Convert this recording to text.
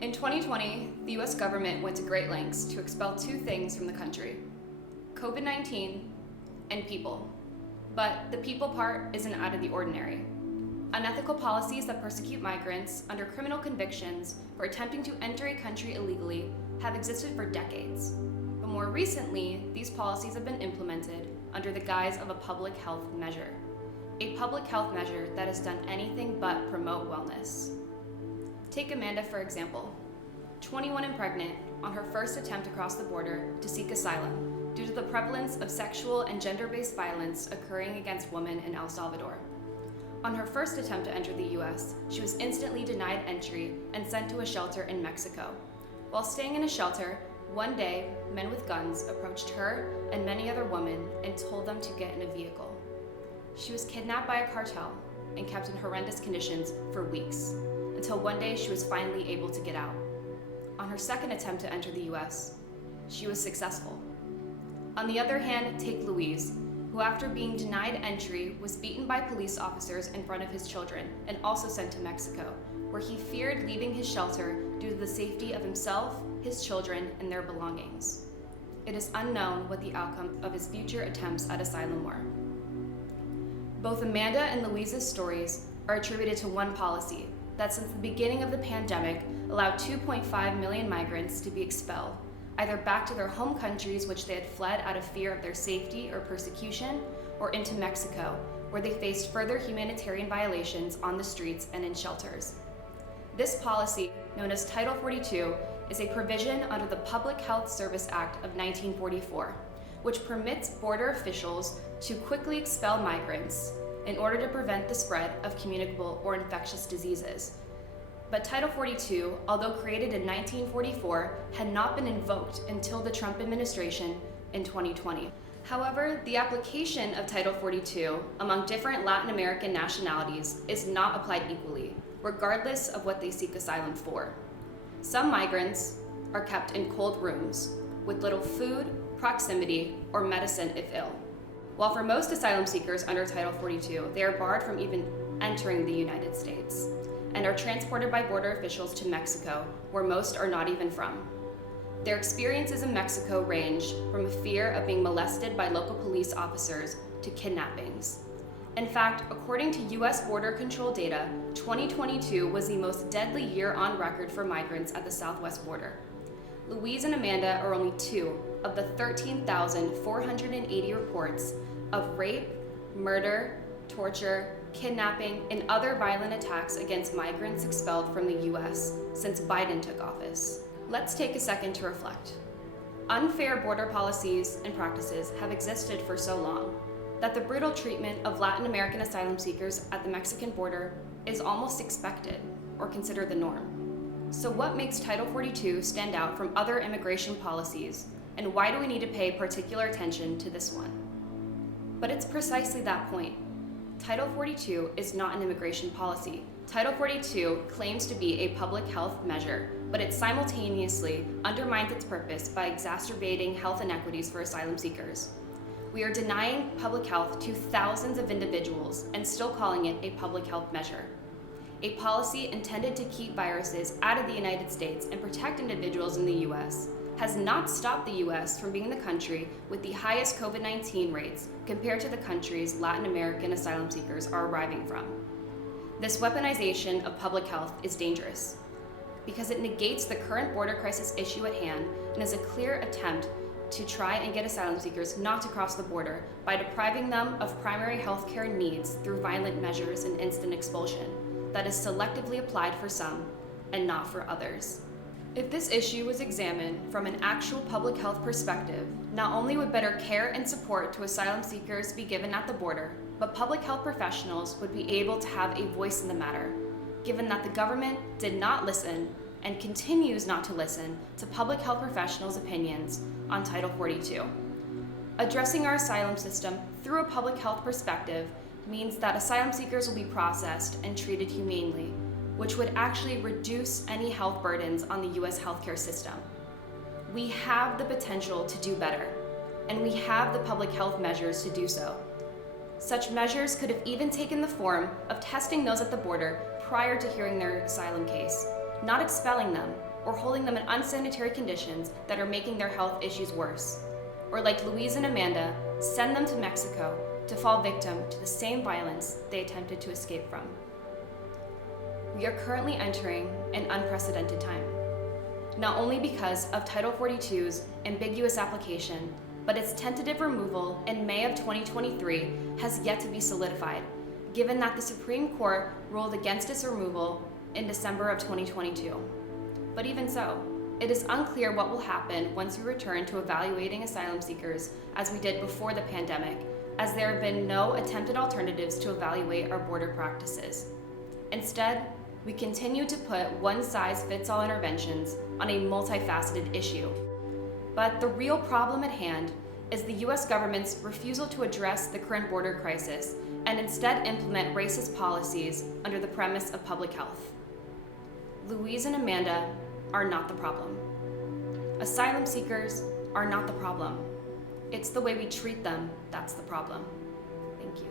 In 2020, the US government went to great lengths to expel two things from the country: COVID-19 and people. But the people part isn't out of the ordinary. Unethical policies that persecute migrants under criminal convictions for attempting to enter a country illegally have existed for decades. But more recently, these policies have been implemented under the guise of a public health measure. A public health measure that has done anything but promote wellness. Take Amanda, for example, 21 and pregnant, on her first attempt across the border to seek asylum due to the prevalence of sexual and gender-based violence occurring against women in El Salvador. On her first attempt to enter the US, she was instantly denied entry and sent to a shelter in Mexico. While staying in a shelter, one day, men with guns approached her and many other women and told them to get in a vehicle. She was kidnapped by a cartel and kept in horrendous conditions for weeks, until one day she was finally able to get out. On her second attempt to enter the US, she was successful. On the other hand, take Luis, who after being denied entry was beaten by police officers in front of his children and also sent to Mexico, where he feared leaving his shelter due to the safety of himself, his children, and their belongings. It is unknown what the outcome of his future attempts at asylum were. Both Amanda and Luis's stories are attributed to one policy that since the beginning of the pandemic allowed 2.5 million migrants to be expelled, either back to their home countries which they had fled out of fear of their safety or persecution, or into Mexico, where they faced further humanitarian violations on the streets and in shelters. This policy, known as Title 42, is a provision under the Public Health Service Act of 1944, which permits border officials to quickly expel migrants in order to prevent the spread of communicable or infectious diseases. But Title 42, although created in 1944, had not been invoked until the Trump administration in 2020. However, the application of Title 42 among different Latin American nationalities is not applied equally, regardless of what they seek asylum for. Some migrants are kept in cold rooms with little food, proximity, or medicine if ill. While for most asylum seekers under Title 42, they are barred from even entering the United States and are transported by border officials to Mexico, where most are not even from. Their experiences in Mexico range from a fear of being molested by local police officers to kidnappings. In fact, according to US border control data, 2022 was the most deadly year on record for migrants at the southwest border. Luis and Amanda are only two of the 13,480 reports of rape, murder, torture, kidnapping, and other violent attacks against migrants expelled from the US since Biden took office. Let's take a second to reflect. Unfair border policies and practices have existed for so long that the brutal treatment of Latin American asylum seekers at the Mexican border is almost expected or considered the norm. So what makes Title 42 stand out from other immigration policies, and why do we need to pay particular attention to this one? But it's precisely that point. Title 42 is not an immigration policy. Title 42 claims to be a public health measure, but it simultaneously undermines its purpose by exacerbating health inequities for asylum seekers. We are denying public health to thousands of individuals and still calling it a public health measure. A policy intended to keep viruses out of the United States and protect individuals in the US has not stopped the US from being the country with the highest COVID-19 rates compared to the countries Latin American asylum seekers are arriving from. This weaponization of public health is dangerous because it negates the current border crisis issue at hand and is a clear attempt to try and get asylum seekers not to cross the border by depriving them of primary health care needs through violent measures and instant expulsion that is selectively applied for some and not for others. If this issue was examined from an actual public health perspective, not only would better care and support to asylum seekers be given at the border, but public health professionals would be able to have a voice in the matter, given that the government did not listen and continues not to listen to public health professionals' opinions on Title 42. Addressing our asylum system through a public health perspective means that asylum seekers will be processed and treated humanely, which would actually reduce any health burdens on the US healthcare system. We have the potential to do better, and we have the public health measures to do so. Such measures could have even taken the form of testing those at the border prior to hearing their asylum case, not expelling them, or holding them in unsanitary conditions that are making their health issues worse. Or like Louise and Amanda, send them to Mexico to fall victim to the same violence they attempted to escape from. We are currently entering an unprecedented time, not only because of Title 42's ambiguous application, but its tentative removal in May of 2023 has yet to be solidified, given that the Supreme Court ruled against its removal in December of 2022. But even so, it is unclear what will happen once we return to evaluating asylum seekers as we did before the pandemic, as there have been no attempted alternatives to evaluate our border practices. Instead, we continue to put one-size-fits-all interventions on a multifaceted issue. But the real problem at hand is the US government's refusal to address the current border crisis and instead implement racist policies under the premise of public health. Louise and Amanda are not the problem. Asylum seekers are not the problem. It's the way we treat them that's the problem. Thank you.